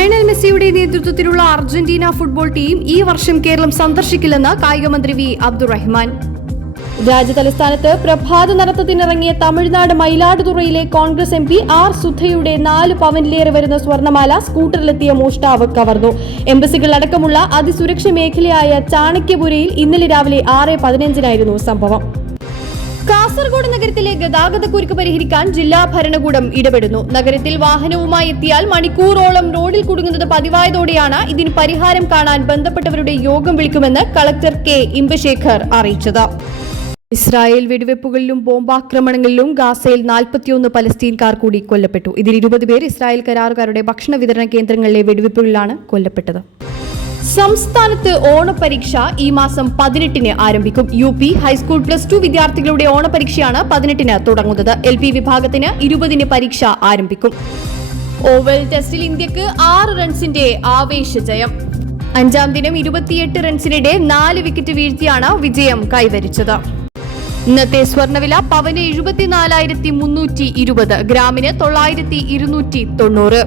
Lionel മെസ്സിയുടെ നേതൃത്വത്തിലുള്ള Argentina football team ഈ വർഷം കേരളം സന്ദർശിക്കില്ലെന്ന് കായികമന്ത്രി വി അബ്ദുറഹ്മാൻ. രാജ്യതലസ്ഥാനത്ത് പ്രഭാത നടത്തത്തിനിറങ്ങിയ തമിഴ്നാട് മയിലാടുതുറയിലെ കോൺഗ്രസ് MP ആർ സുധയുടെ 4 പവനിലേറെ വരുന്ന സ്വർണ്ണമാല സ്കൂട്ടറിലെത്തിയ മോഷ്ടാവ് കവർന്നു. എംബസികൾ അടക്കമുള്ള അതിസുരക്ഷ മേഖലയായ ചാണക്യപുരയിൽ ഇന്നലെ രാവിലെ 6:15 സംഭവം. കാസർഗോഡ് നഗരത്തിലെ ഗതാഗതക്കുരുക്ക് പരിഹരിക്കാൻ ജില്ലാ ഭരണകൂടം ഇടപെടുന്നു. നഗരത്തിൽ വാഹനവുമായി എത്തിയാൽ മണിക്കൂറോളം റോഡിൽ കുടുങ്ങുന്നത് പതിവായതോടെയാണ് ഇതിന് പരിഹാരം കാണാൻ ബന്ധപ്പെട്ടവരുടെ യോഗം വിളിക്കുമെന്ന് കളക്ടർ കെ ഇമ്പശേഖർ അറിയിച്ചത്. ഇസ്രായേൽ വെടിവെപ്പുകളിലും ബോംബാക്രമണങ്ങളിലും ഗാസയിൽ 41 പലസ്തീൻകാർ കൂടി കൊല്ലപ്പെട്ടു. ഇതിൽ 20 പേർ ഇസ്രായേൽ കരാറുകാരുടെ ഭക്ഷണ വിതരണ കേന്ദ്രങ്ങളിലെ വെടിവെപ്പുകളിലാണ് കൊല്ലപ്പെട്ടത്. സംസ്ഥാനത്ത് ഓണപരീക്ഷ ഈ മാസം 18 ആരംഭിക്കും. UP ഹൈസ്കൂൾ +2 വിദ്യാർത്ഥികളുടെ ഓണപരീക്ഷയാണ് 18 തുടങ്ങുന്നത്. LP വിഭാഗത്തിന് 20 പരീക്ഷ ആരംഭിക്കും. ഓവൽ ടെസ്റ്റിൽ ഇന്ത്യക്ക് 6 റൺസിന്റെ ആവേശ ജയം. 5ാം ദിനം 28 റൺസിനിടെ 4 വിക്കറ്റ് വീഴ്ത്തിയാണ് വിജയം കൈവരിച്ചത്. ഇന്നത്തെ സ്വർണ്ണവില പവന് 74,320, ഗ്രാമിന് 9,290.